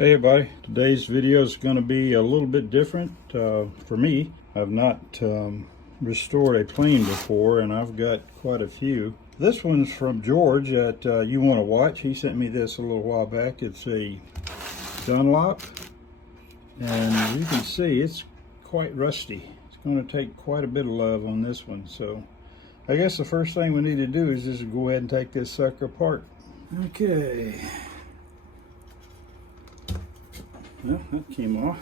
Hey everybody, today's video is going to be a little bit different for me. I've not restored a plane before, and I've got quite a few. This one's from George at You Want to Watch. He sent me this a little while back. It's a Dunlop, and you can see it's quite rusty. It's going to take quite a bit of love on this one. So I guess the first thing we need to do is just go ahead and take this sucker apart. Okay. Well, that came off.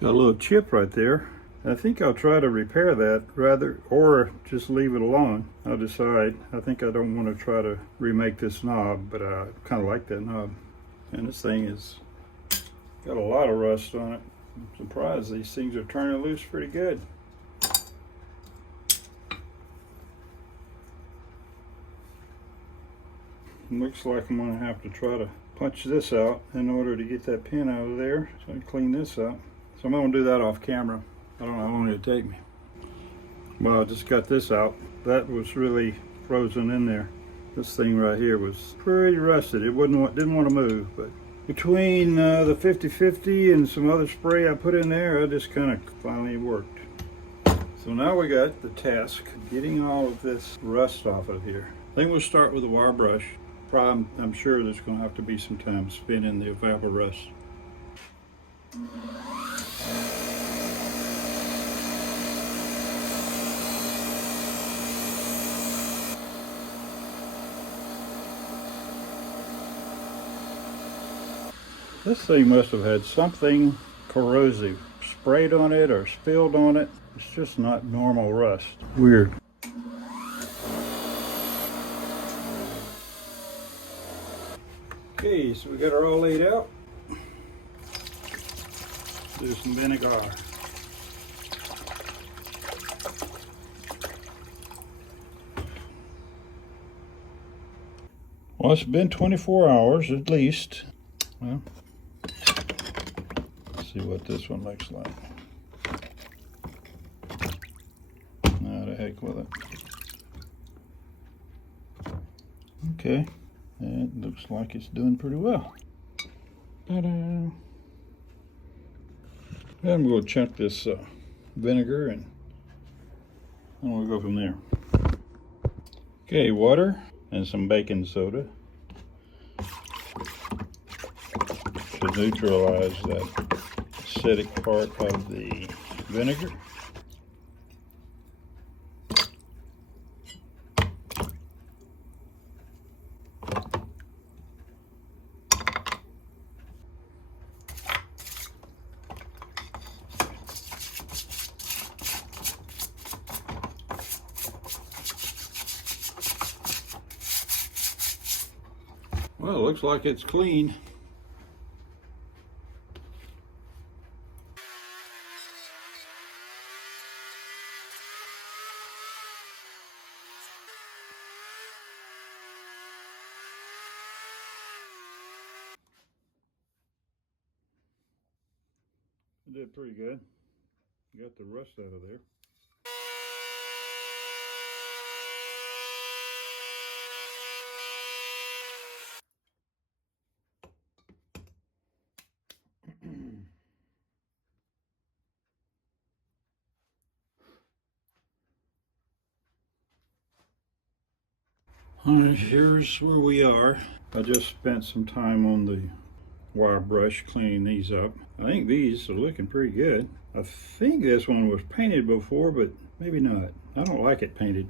Got a little chip right there. I think I'll try to repair that or just leave it alone. I'll decide. I think I don't want to try to remake this knob, but I kind of like that knob. And this thing is got a lot of rust on it. I'm surprised these things are turning loose pretty good. Looks like I'm going to have to try to punch this out in order to get that pin out of there, so I can clean this up. So I'm going to do that off camera. I don't know how long it'll take me. Well, I just got this out. That was really frozen in there. This thing right here was pretty rusted. It didn't want to move, but between the 50/50 and some other spray I put in there, I just kind of finally worked. So now we got the task of getting all of this rust off of here. I think we'll start with a wire brush. I'm sure there's going to have to be some time spinning the available rust. This thing must have had something corrosive sprayed on it or spilled on it. It's just not normal rust. Weird. Okay, so we got her all laid out. Do some vinegar. Well, it's been 24 hours at least. Well, let's see what this one looks like. Nah, the heck with it. Okay, it looks like it's doing pretty well. Ta-da! And we'll chunk this vinegar and we'll go from there. Okay, water and some baking soda to neutralize that acidic part of the vinegar. Well, it looks like it's clean. It did pretty good. Got the rust out of there. Alright, here's where we are. I just spent some time on the wire brush cleaning these up. I think these are looking pretty good. I think this one was painted before, but maybe not. I don't like it painted.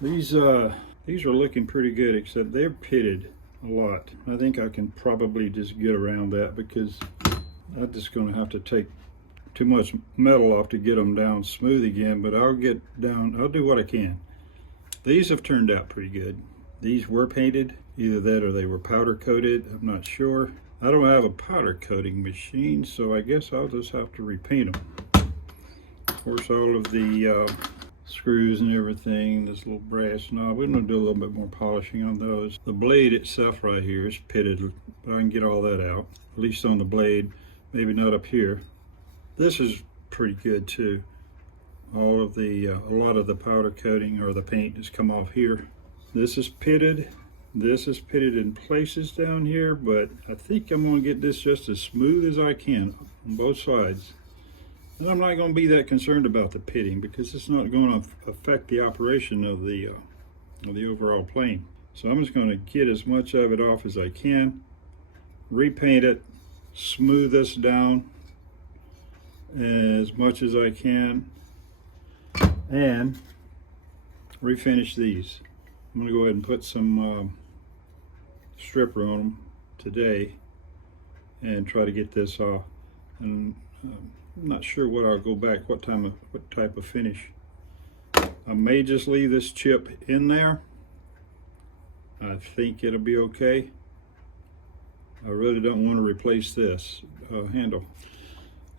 These are looking pretty good, except they're pitted a lot. I think I can probably just get around that because I'm just going to have to take too much metal off to get them down smooth again, but I'll do what I can. These have turned out pretty good. These were painted, either that or they were powder coated, I'm not sure. I don't have a powder coating machine, so I guess I'll just have to repaint them. Of course, all of the screws and everything, this little brass knob, we're going to do a little bit more polishing on those. The blade itself right here is pitted, but I can get all that out, at least on the blade, maybe not up here. This is pretty good too. All of the, a lot of the powder coating or the paint has come off here. This is pitted. This is pitted in places down here, but I think I'm going to get this just as smooth as I can on both sides. And I'm not going to be that concerned about the pitting because it's not going to affect the operation of the overall plane. So I'm just going to get as much of it off as I can, repaint it, smooth this down as much as I can, and refinish these. I'm going to go ahead and put some stripper on them today and try to get this off. And I'm not sure what I'll go back, what type of finish. I may just leave this chip in there. I think it'll be okay. I really don't want to replace this handle.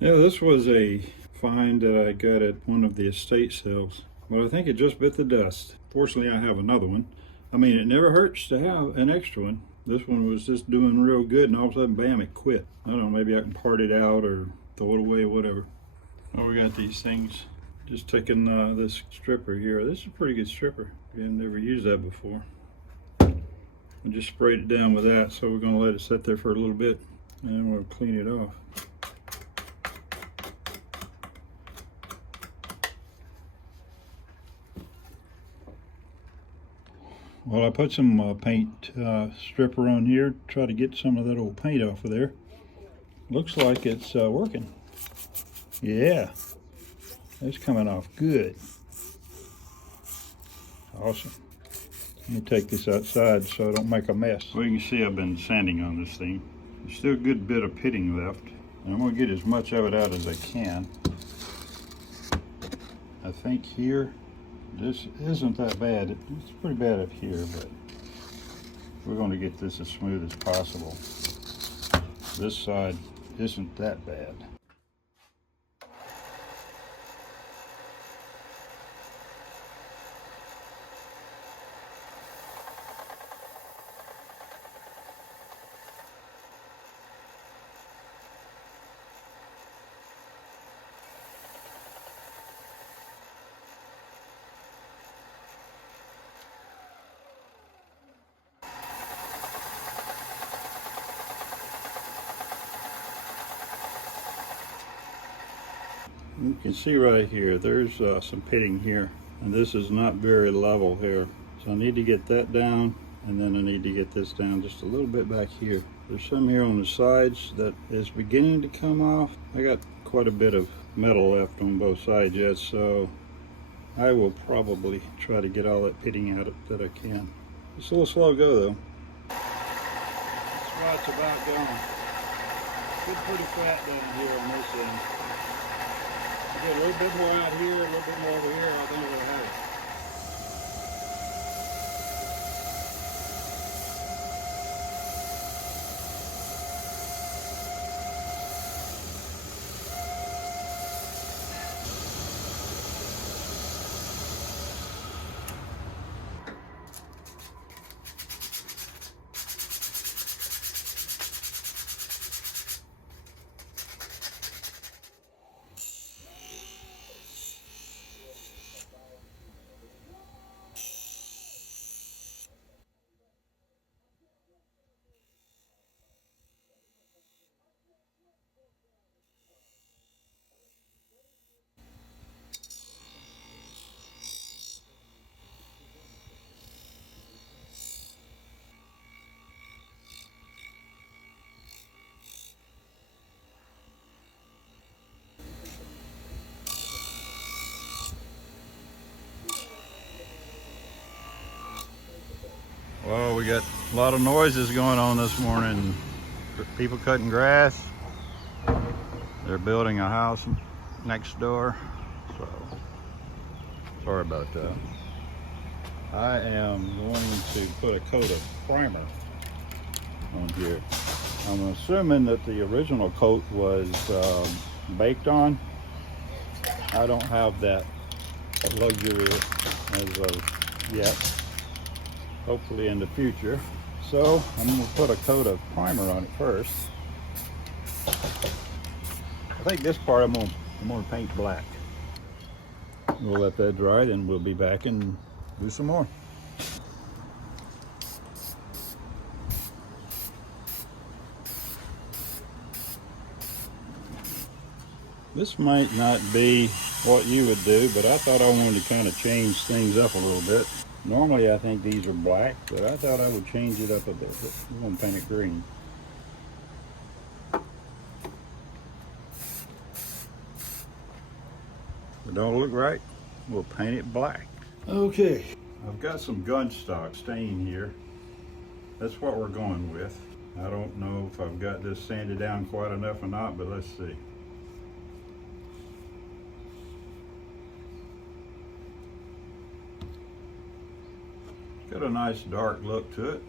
Yeah, this was a find that I got at one of the estate sales, but I think it just bit the dust. Fortunately, I have another one. I mean, it never hurts to have an extra one. This one was just doing real good, and all of a sudden, bam, it quit. I don't know, maybe I can part it out or throw it away or whatever. Oh, we got these things. Just taking this stripper here. This is a pretty good stripper. I've never used that before. I just sprayed it down with that, so we're going to let it sit there for a little bit, and then we'll clean it off. Well, I put some paint stripper on here, try to get some of that old paint off of there. Looks like it's working. Yeah, it's coming off good. Awesome. Let me take this outside so I don't make a mess. Well, you can see I've been sanding on this thing. There's still a good bit of pitting left. And I'm going to get as much of it out as I can. I think here, this isn't that bad. It's pretty bad up here, but we're going to get this as smooth as possible. This side isn't that bad. You can see right here, there's some pitting here, and this is not very level here. So I need to get that down, and then I need to get this down just a little bit back here. There's some here on the sides that is beginning to come off. I got quite a bit of metal left on both sides yet, so I will probably try to get all that pitting out that I can. It's a little slow go though. This rod's about gone. Get pretty fat down here on this end. Get a little bit more out here, a little bit more over here, I think we'll have it. Well, we got A lot of noises going on this morning. People cutting grass. They're building a house next door. So, sorry about that. I am going to put a coat of primer on here. I'm assuming that the original coat was baked on. I don't have that luxury as of yet. Hopefully in the future. So I'm going to put a coat of primer on it first. I think this part I'm going to paint black. We'll let that dry and we'll be back and do some more. This might not be what you would do, but I thought I wanted to kind of change things up a little bit. Normally I think these are black, but I thought I would change it up a bit. I'm going to paint it green. If it don't look right, we'll paint it black. Okay, I've got some gun stock stain here. That's what we're going with. I don't know if I've got this sanded down quite enough or not, but let's see. Got a nice dark look to it.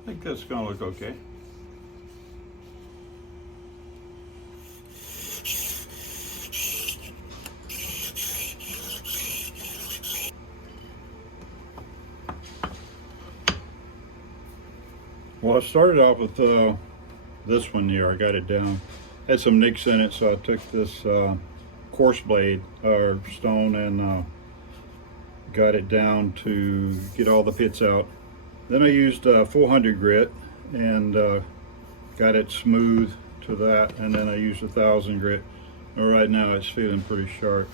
I think that's gonna look okay. Well, I started off with this one here. I got it down. Had some nicks in it, so I took this coarse blade or stone and got it down to get all the pits out. Then I used 400 grit and got it smooth to that, and then I used 1000 grit. Well, right now it's feeling pretty sharp.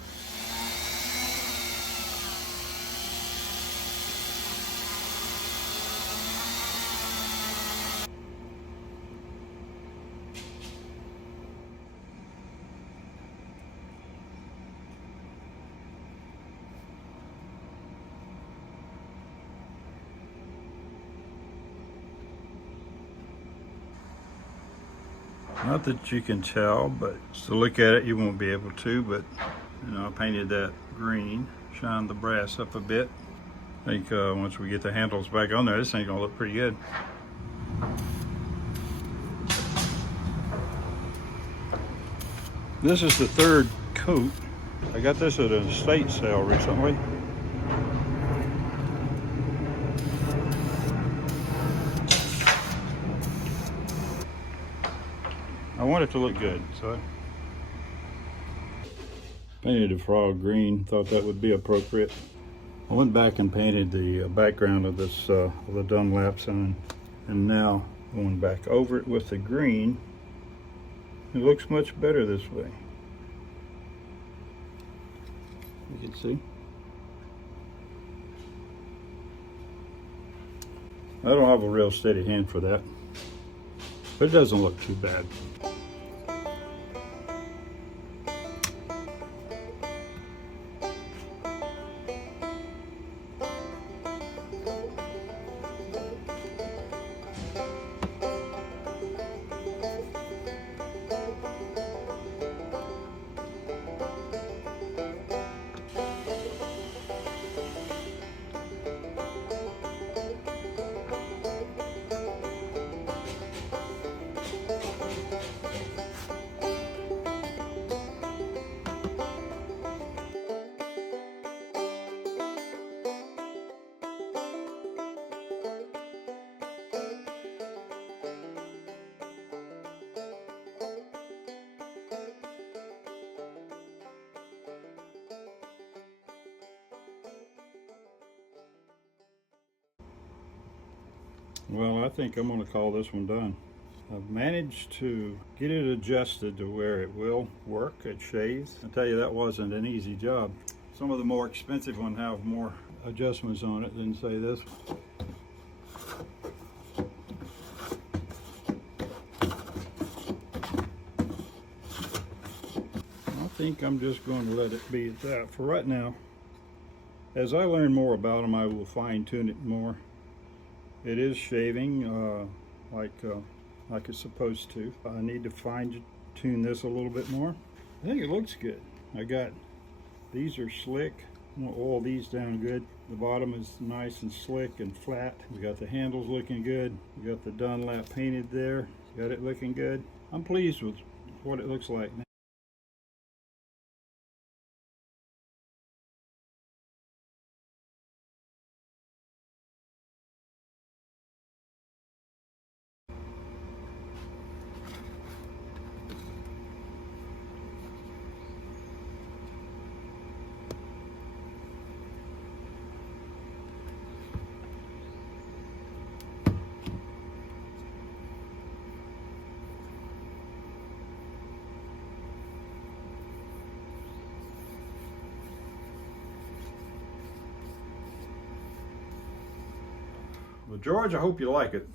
Not that you can tell, but to look at it you won't be able to, but you know, I painted that green, shined the brass up a bit. I think once we get the handles back on there, this thing's gonna look pretty good. This is the third coat. I got this at an estate sale recently. I want it to look good, so I painted the frog green, thought that would be appropriate. I went back and painted the background of this the Dunlap sign, and now going back over it with the green, it looks much better this way. You can see. I don't have a real steady hand for that, but it doesn't look too bad. Well, I think I'm going to call this one done. I've managed to get it adjusted to where it will work at shaves. I tell you, that wasn't an easy job. Some of the more expensive ones have more adjustments on it than say this. think I'm just going to let it be at that for right now. As I learn more about them, I will fine tune it more. It is shaving like it's supposed to. I need to fine tune this a little bit more. I think it looks good. These are slick. I'm gonna oil these down good. The bottom is nice and slick and flat. We got the handles looking good. We got the Dunlap painted there. Got it looking good. I'm pleased with what it looks like now. Well, George, I hope you like it.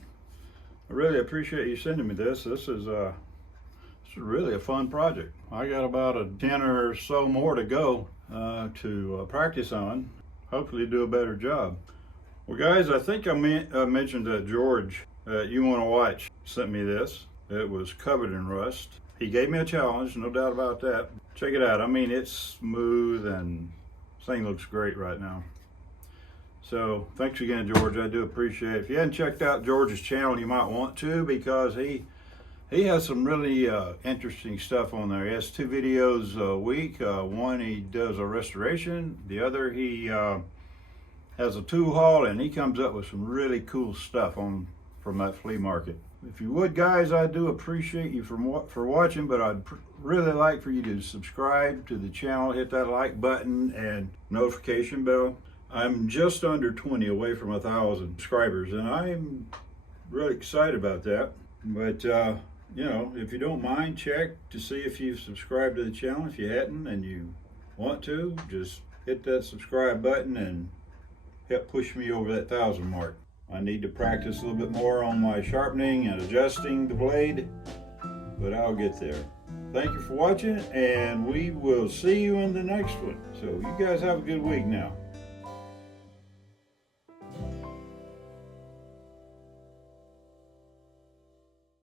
I really appreciate you sending me this. This is really a fun project. I got about a 10 or so more to go to practice on. Hopefully do a better job. Well, guys, I think I mentioned that George You Want to Watch sent me this. It was covered in rust. He gave me a challenge, no doubt about that. Check it out. I mean, it's smooth and this thing looks great right now. So thanks again, George. I do appreciate it. If you hadn't checked out George's channel, you might want to, because he has some really interesting stuff on there. He has 2 videos a week. One, he does a restoration. The other, he has a tool haul, and he comes up with some really cool stuff from that flea market. If you would, guys, I do appreciate you for watching, but I'd really like for you to subscribe to the channel, hit that like button and notification bell. I'm just under 20 away from 1,000 subscribers, and I'm really excited about that. But you know, if you don't mind, check to see if you've subscribed to the channel. If you hadn't and you want to, just hit that subscribe button and help push me over that 1,000 mark. I need to practice a little bit more on my sharpening and adjusting the blade, but I'll get there. Thank you for watching, and we will see you in the next one. So you guys have a good week now.